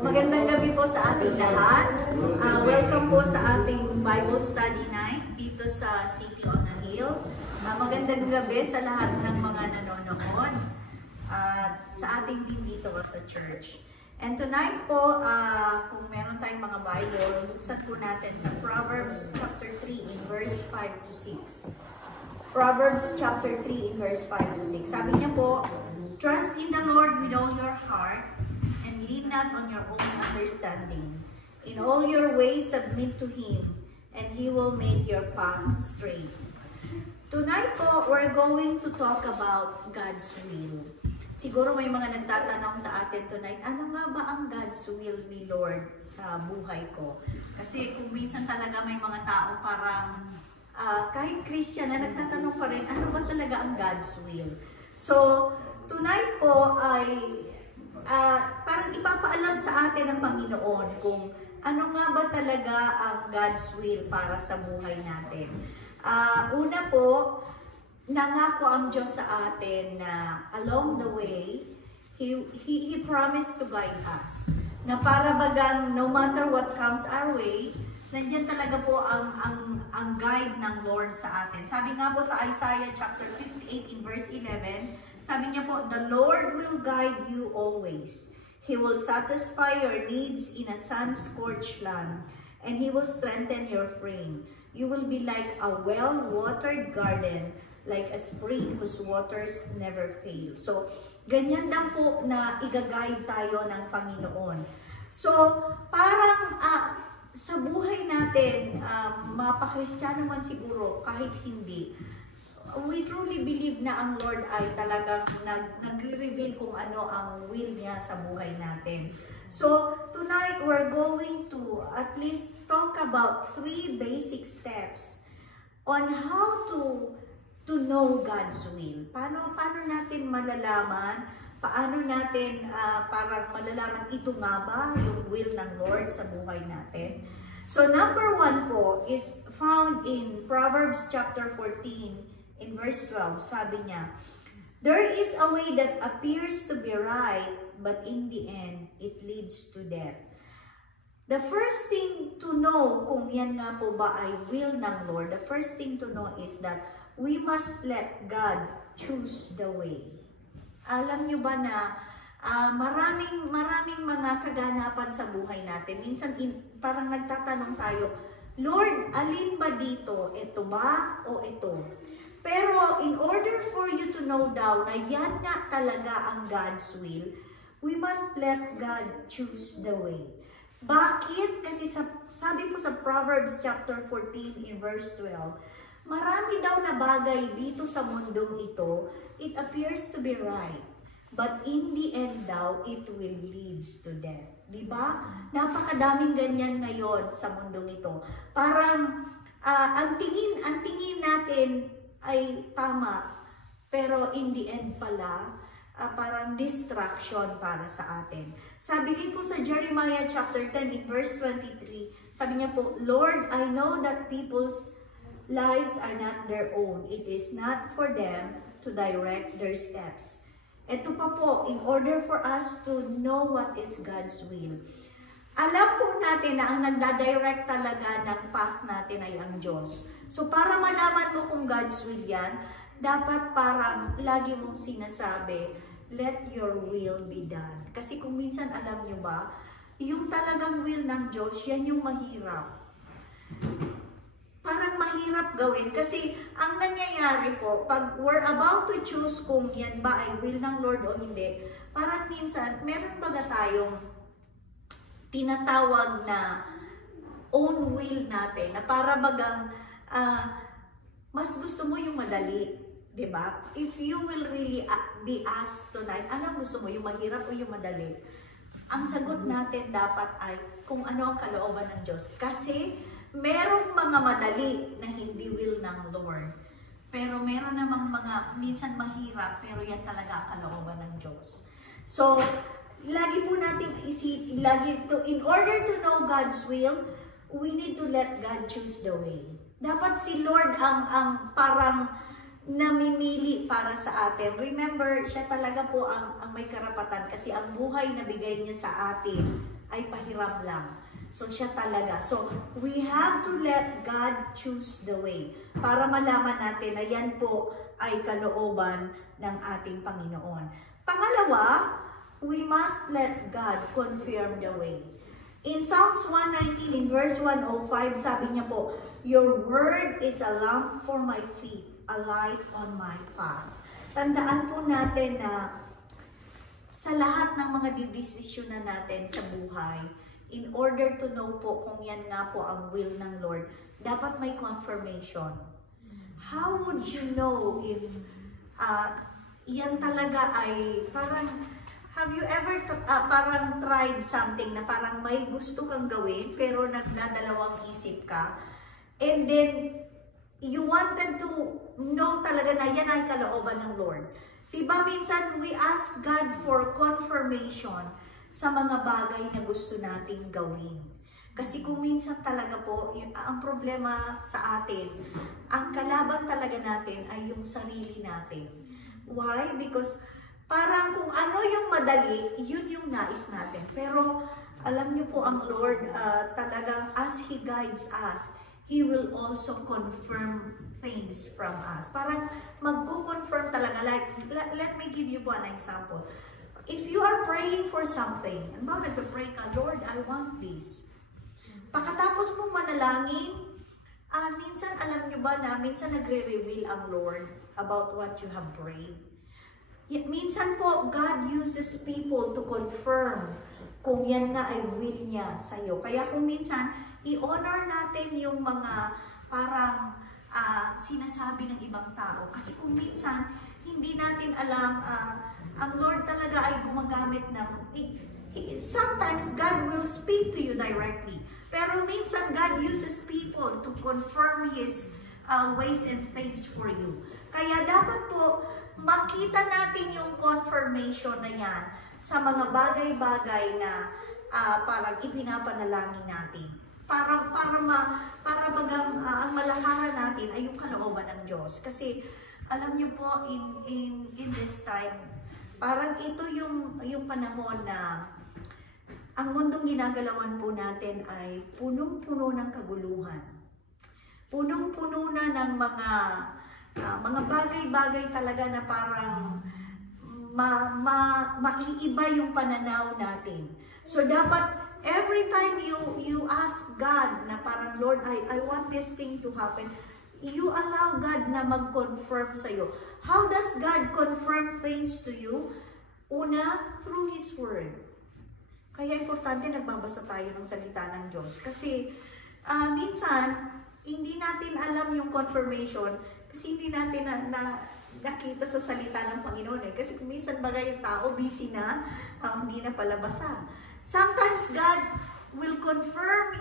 Magandang gabi po sa ating lahat. Welcome po sa ating Bible Study Night dito sa City on a Hill. Magandang gabi sa lahat ng mga nanonood at sa ating din dito sa church. And tonight po, kung meron tayong mga Bible, buksan po natin sa Proverbs chapter 3 in verse 5 to 6. Proverbs chapter 3 in verse 5 to 6. Sabi niya po, "Trust in the Lord with all your heart and lean not on your own understanding. In all your ways submit to Him, and He will make your path straight." Tonight po, we're going to talk about God's will. Siguro may mga nagtatanong sa atin tonight, ano nga ba ang God's will ni Lord sa buhay ko? Kasi kung minsan talaga may mga tao parang kahit Christian na nagtatanong pa rin, ano ba talaga ang God's will? So, tonight po ay parang ipapaalam sa atin ng Panginoon kung ano nga ba talaga ang God's will para sa buhay natin. Una po, nangako ang Diyos sa atin na along the way, He promised to guide us. Na para bagang no matter what comes our way, nandiyan talaga po ang guide ng Lord sa atin. Sabi nga po sa Isaiah chapter 58 in verse 11, sabi niya po, "The Lord will guide you always. He will satisfy your needs in a sun-scorched land, and He will strengthen your frame. You will be like a well-watered garden, like a spring whose waters never fail." So, ganyan lang po na i-guide tayo ng Panginoon. So, parang sa buhay natin, mapa-Kristiyano man siguro, kahit hindi, we truly believe na ang Lord ay talagang nagre-reveal kung ano ang will niya sa buhay natin. So, tonight we're going to at least talk about 3 basic steps on how to know God's will. Paano natin malalaman, paano natin parang malalaman ito nga ba yung will ng Lord sa buhay natin? So, number 1 po is found in Proverbs chapter 14 in verse 12. Sabi niya, "There is a way that appears to be right, but in the end, it leads to death." The first thing to know kung yan nga po ba ay will ng Lord, the first thing to know is that we must let God choose the way. Alam nyo ba na maraming mga kaganapan sa buhay natin. Minsan parang nagtatanong tayo, "Lord, alin ba dito? Ito ba o ito?" Pero in order for you to know daw na yan nga talaga ang God's will, we must let God choose the way. Bakit? Kasi sabi po sa Proverbs chapter 14 in verse 12, marami daw na bagay dito sa mundong ito, it appears to be right. But in the end daw, it will lead to death. Diba? Napakadaming ganyan ngayon sa mundong ito. Parang ang tingin natin ay tama, pero in the end pala, parang distraction para sa atin. Sabi din po sa Jeremiah chapter 10 in verse 23, sabi niya po, "Lord, I know that people's lives are not their own. It is not for them to direct their steps." Ito pa po, in order for us to know what is God's will. Alam po natin na ang nagdadirect talaga ng path natin ay ang Diyos. So para malaman mo kung God's will yan, dapat parang lagi mong sinasabi, "Let your will be done." Kasi kung minsan alam nyo ba, yung talagang will ng Diyos, yan yung mahirap. Parang mahirap gawin kasi ang nangyayari po, pag we're about to choose kung yan ba ay will ng Lord o hindi, parang minsan, meron baga tayong tinatawag na own will natin, na para bagang mas gusto mo yung madali, diba? If you will really be asked tonight, ano gusto mo, yung mahirap o yung madali? Ang sagot natin dapat ay kung ano ang kalooban ng Diyos. Kasi merong mga madali na hindi will ng Lord. Pero meron namang mga minsan mahirap, pero yan talaga ang kalooban ng Diyos. So, lagi po natin in order to know God's will, we need to let God choose the way. Dapat si Lord ang parang namimili para sa atin. Remember, siya talaga po ang may karapatan kasi ang buhay na bigay niya sa atin ay pahiram lang. So, siya talaga. So, we have to let God choose the way para malaman natin na yan po ay kalooban ng ating Panginoon. Pangalawa, we must let God confirm the way. In Psalms 119, in verse 105, sabi niya po, "Your word is a lamp for my feet, a light on my path." Tandaan po natin na sa lahat ng mga didesisyonan natin sa buhay, in order to know po kung yan nga po ang will ng Lord, dapat may confirmation. How would you know if yan talaga ay parang, have you ever parang tried something na parang may gusto kang gawin pero nagdadalawang isip ka, and then you wanted to know talaga na yan ay kalooban ng Lord. Diba minsan we ask God for confirmation sa mga bagay na gusto nating gawin. Kasi kung minsan talaga po, ang problema sa atin, ang kalaban talaga natin ay yung sarili natin. Why? Because parang kung ano yung madali, yun yung nais natin. Pero alam niyo po ang Lord, talagang as He guides us, He will also confirm things from us. Parang mag-confirm talaga. Like, let me give you one example. If you are praying for something, and bakit nag-pray ka, Lord, I want this. Pagkatapos mo manalangin, minsan alam nyo ba na minsan nagre-reveal ang Lord about what you have prayed. Minsan po, God uses people to confirm kung yan nga ay will niya sa'yo. Kaya kung minsan, i-honor natin yung mga parang sinasabi ng ibang tao. Kasi kung minsan, hindi natin alam, ang Lord talaga ay gumagamit ng, sometimes God will speak to you directly. Pero minsan, God uses people to confirm His ways and things for you. Kaya dapat po, makita natin yung confirmation na yan sa mga bagay-bagay na parang ipinapanalangin natin. Para bagang ang malakaran natin ay yung kalooban ng Diyos. Kasi alam niyo po, in this time, parang ito yung panahon na ang mundong ginagalawan po natin ay punong-puno ng kaguluhan. Punong-puno na ng mga bagay-bagay talaga na parang maiiba yung pananaw natin. So dapat every time you ask God na parang, Lord, I want this thing to happen, you allow God na mag-confirm sa'yo. How does God confirm things to you? Una, through His Word. Kaya importante nagbabasa tayo ng salita ng Diyos. Kasi minsan, hindi natin alam yung confirmation kasi hindi natin nakita sa salita ng Panginoon. Kasi minsan bagay yung tao, busy na, hindi na palabasa. Sometimes God will confirm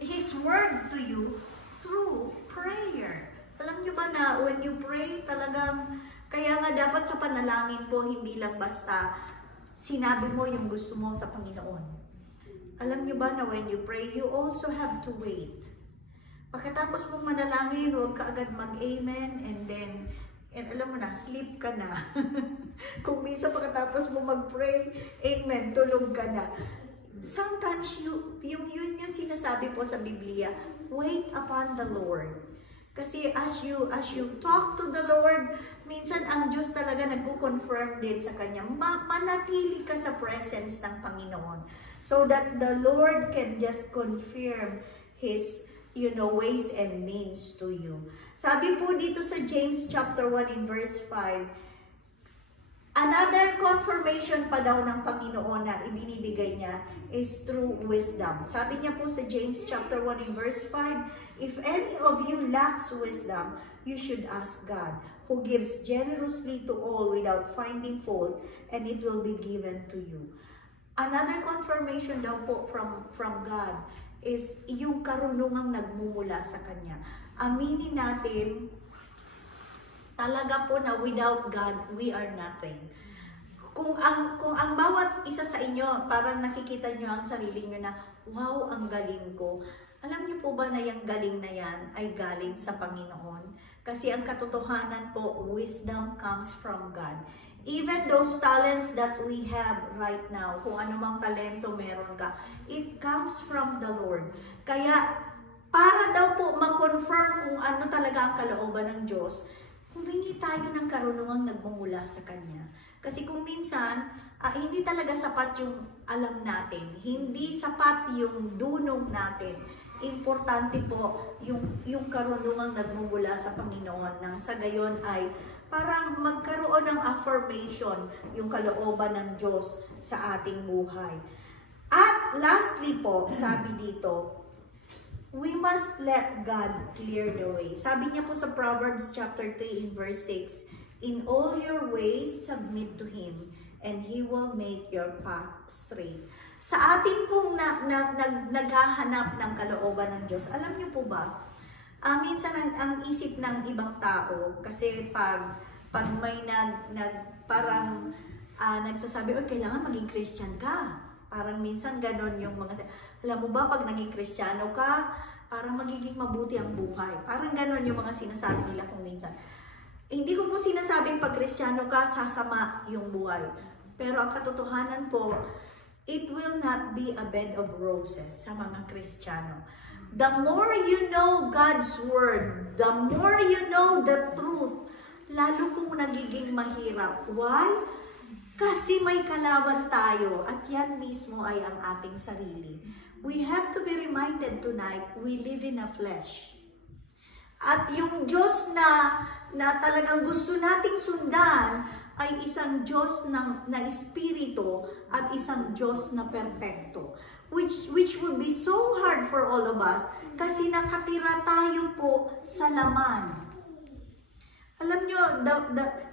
His Word to you through prayer. Alam nyo ba na when you pray, talagang, kaya nga dapat sa panalangin po, hindi lang basta sinabi mo yung gusto mo sa Panginoon. Alam nyo ba na when you pray, you also have to wait. Pagkatapos mong manalangin, huwag ka agad mag-amen, and alam mo na, sleep ka na. Kung minsan pagkatapos mo mag-pray, amen, tulog ka na. Sometimes, yun yung sinasabi po sa Biblia, wait upon the Lord. Kasi as you talk to the Lord, minsan ang Diyos talaga nagko-confirm din sa Kanya. Manatili ka sa presence ng Panginoon so that the Lord can just confirm His ways and means to you. Sabi po dito sa James chapter 1 in verse 5, another confirmation pa daw ng Panginoon na ibinibigay niya is through wisdom. Sabi niya po sa James chapter 1 in verse 5, if any of you lacks wisdom, you should ask God, who gives generously to all without finding fault, and it will be given to you. Another confirmation daw po from God is yung karunungang nagmumula sa Kanya. Aminin natin, talaga po na without God, we are nothing. Kung ang bawat isa sa inyo, parang nakikita nyo ang sarili nyo na, wow, ang galing ko. Alam niyo po ba na yung galing na yan ay galing sa Panginoon? Kasi ang katotohanan po, wisdom comes from God. Even those talents that we have right now, kung anumang talento meron ka, it comes from the Lord. Kaya, para daw po ma-confirm kung ano talaga ang kalooban ng Diyos, humingi tayo ng karunungang nagmumula sa Kanya. Kasi kung minsan, hindi talaga sapat yung alam natin, hindi sapat yung dunong natin. Importante po yung karunungang nagmumula sa Panginoon nang sa gayon ay parang magkaroon ng affirmation yung kalooban ng Diyos sa ating buhay. At lastly po, sabi dito, we must let God clear the way. Sabi niya po sa Proverbs chapter 3 in verse 6, in all your ways submit to Him and He will make your path straight. Sa ating pong naghahanap ng kalooban ng Diyos, alam niyo po ba, minsan ang isip ng ibang tao, kasi pag may parang nagsasabi, oy, kailangan maging Christian ka. Parang minsan ganon yung mga, alam mo ba, pag naging Kristiyano ka, parang magiging mabuti ang buhay. Parang ganon yung mga sinasabi nila kung minsan. Hindi ko po sinasabing pag Kristiyano ka, sasama yung buhay. Pero ang katotohanan po, it will not be a bed of roses sa mga Kristiyano. The more you know God's Word, the more you know the truth, lalo kung nagiging mahirap. Why? Kasi may kalaban tayo at yan mismo ay ang ating sarili. We have to be reminded tonight, we live in a flesh. At yung Diyos na talagang gusto nating sundan ay isang Diyos na espiritu at isang Diyos na perpekto. Which would be so hard for all of us kasi nakatira tayo po sa laman. Alam nyo,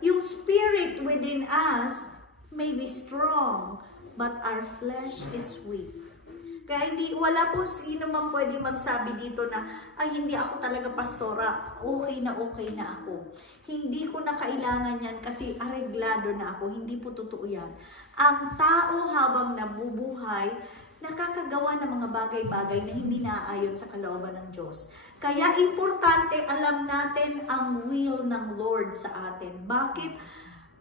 yung spirit within us may be strong, but our flesh is weak. Kaya wala po sino man pwede magsabi dito na, ay hindi ako talaga pastora, okay na ako. Hindi ko na kailangan yan kasi areglado na ako, hindi po totoo yan. Ang tao habang nabubuhay, nakakagawa ng mga bagay-bagay na hindi naaayon sa kalooban ng Diyos. Kaya importante alam natin ang will ng Lord sa atin. Bakit?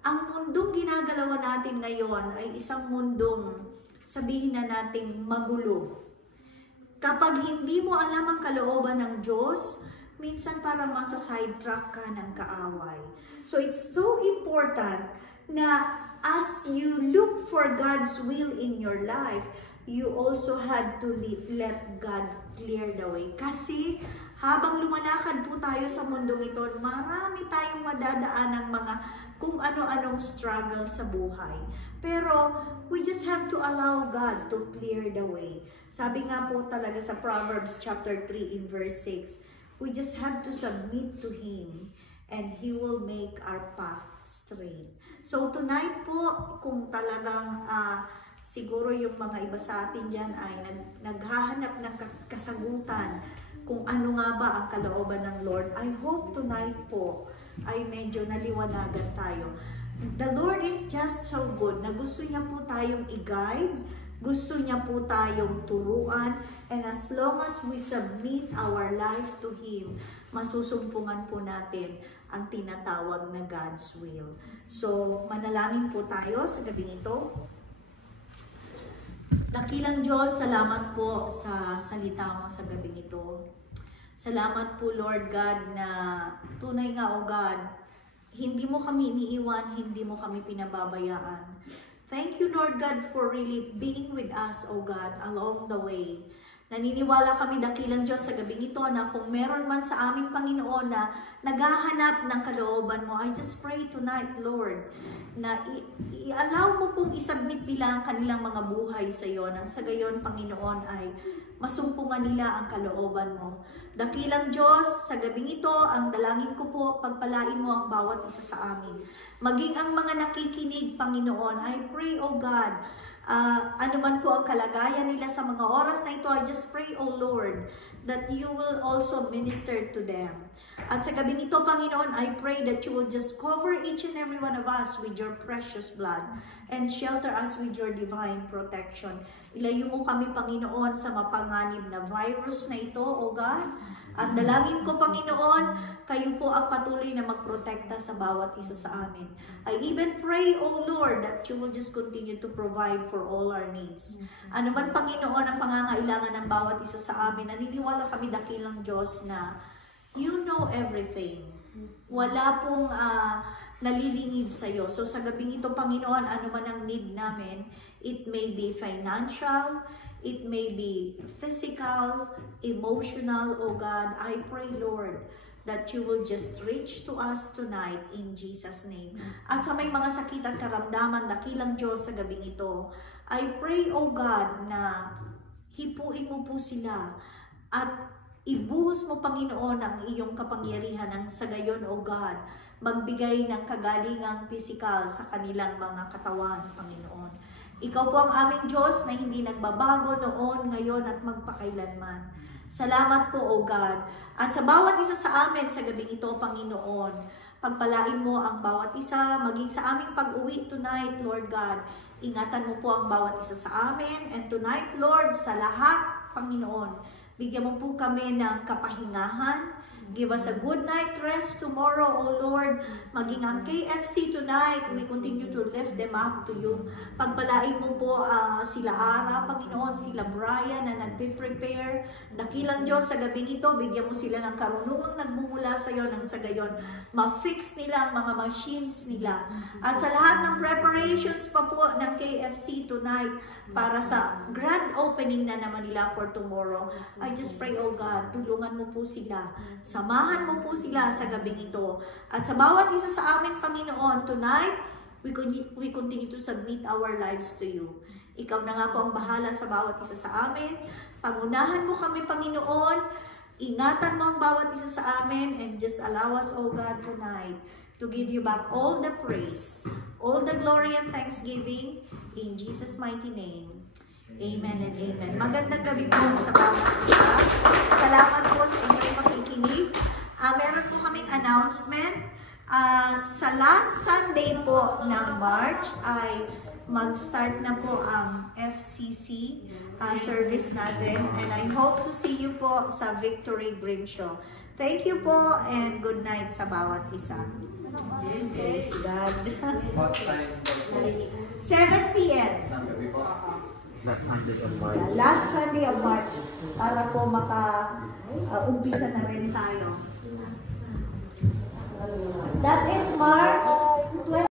Ang mundong ginagalawan natin ngayon ay isang mundong, sabihin na natin, magulo. Kapag hindi mo alam ang kalooban ng Diyos, minsan parang masa-sidetrack ka ng kaaway. So it's so important na as you look for God's will in your life, you also had to let God clear the way. Kasi habang lumalakad po tayo sa mundong ito, marami tayong madadaan ng mga kung ano-anong struggle sa buhay. Pero we just have to allow God to clear the way. Sabi nga po talaga sa Proverbs chapter 3 in verse 6, we just have to submit to Him and He will make our path straight. So tonight po, kung talagang siguro yung mga iba sa atin dyan ay naghahanap ng kasagutan kung ano nga ba ang kalooban ng Lord, I hope tonight po ay medyo naliwanagan tayo. The Lord is just so good na gusto niya po tayong i-guide, gusto niya po tayong turuan, and as long as we submit our life to Him, masusumpungan po natin ang tinatawag na God's will. So, manalangin po tayo sa gabi nito. Dakilang Diyos, salamat po sa salita mo sa gabi nito. Salamat po Lord God na tunay nga o God, hindi mo kami iniiwan, hindi mo kami pinababayaan. Thank you Lord God for really being with us o God along the way. Naniniwala kami dakilang Diyos sa gabi nito na kung meron man sa aming Panginoon na naghahanap ng kalooban mo, I just pray tonight Lord na i-allow mo kung isubmit nila ang kanilang mga buhay sa iyo nang sa gayon Panginoon ay masumpungan nila ang kalooban mo. Dakilang Diyos, sa gabing ito, ang dalangin ko po, pagpalain mo ang bawat isa sa amin. Maging ang mga nakikinig, Panginoon, I pray, O God, ano man po ang kalagayan nila sa mga oras na ito, I just pray, O Lord, that you will also minister to them. At sa gabing ito, Panginoon, I pray that you will just cover each and every one of us with your precious blood and shelter us with your divine protection. Ilayo mo kami, Panginoon, sa mapanganib na virus na ito, O God. At dalangin ko, Panginoon, kayo po ang patuloy na magprotekta sa bawat isa sa amin. I even pray, O Lord, that you will just continue to provide for all our needs. Ano man, Panginoon, ang pangangailangan ng bawat isa sa amin, naniniwala kami dakilang Diyos na you know everything. Wala pong nalilingid sa iyo. So sa gabing ito, Panginoon, ano man ang need namin, it may be financial, it may be physical, emotional, O God, I pray, Lord, that you will just reach to us tonight in Jesus' name. At sa may mga sakit at karamdaman, dakilang Diyos sa gabing ito, I pray, O God, na hipuin mo po sila at ibuhos mo, Panginoon, ang iyong kapangyarihan ng sa gayon, O God, magbigay ng kagalingang pisikal sa kanilang mga katawan, Panginoon. Ikaw po ang aming Diyos na hindi nagbabago noon, ngayon at magpakailanman. Salamat po, O God. At sa bawat isa sa amin sa gabing ito, Panginoon, pagpalain mo ang bawat isa, maging sa aming pag-uwi tonight, Lord God. Ingatan mo po ang bawat isa sa amin. And tonight, Lord, sa lahat, Panginoon, bigyan mo po kami ng kapahingahan. Give us a good night rest tomorrow, O Lord. Maging ang KFC tonight, we continue to lift them up to you. Pagpalain mo po sila Ara, Panginoon, sila Brian na nagpe-prepare. Dakilang Diyos, sa gabing ito, bigyan mo sila ng karunungang nagmumula sa iyo nang sa gayon. Ma-fix nila ang mga machines nila. At sa lahat ng preparations pa po ng KFC tonight, para sa grand opening na naman nila for tomorrow, I just pray, O God, tulungan mo po sila. Samahan mo po sila sa gabing ito. At sa bawat isa sa amin, Panginoon, tonight, we continue to submit our lives to you. Ikaw na nga po ang bahala sa bawat isa sa amin. Pangunahan mo kami, Panginoon. Ingatan mo ang bawat isa sa amin. And just allow us, O God, tonight, to give you back all the praise, all the glory and thanksgiving, in Jesus' mighty name. Amen and amen. Magandang gabi po sa bawat isa. Salamat po sa inyong makikinig. Meron po kaming announcement. Sa last Sunday po ng March ay mag-start na po ang FCC service natin. And I hope to see you po sa Victory Brim Show. Thank you po and good night sa bawat isa. Praise God. What time? 7 p.m. Last Sunday of March. Last Sunday of March. Para po maka-umpisa na rin tayo. That is March 20.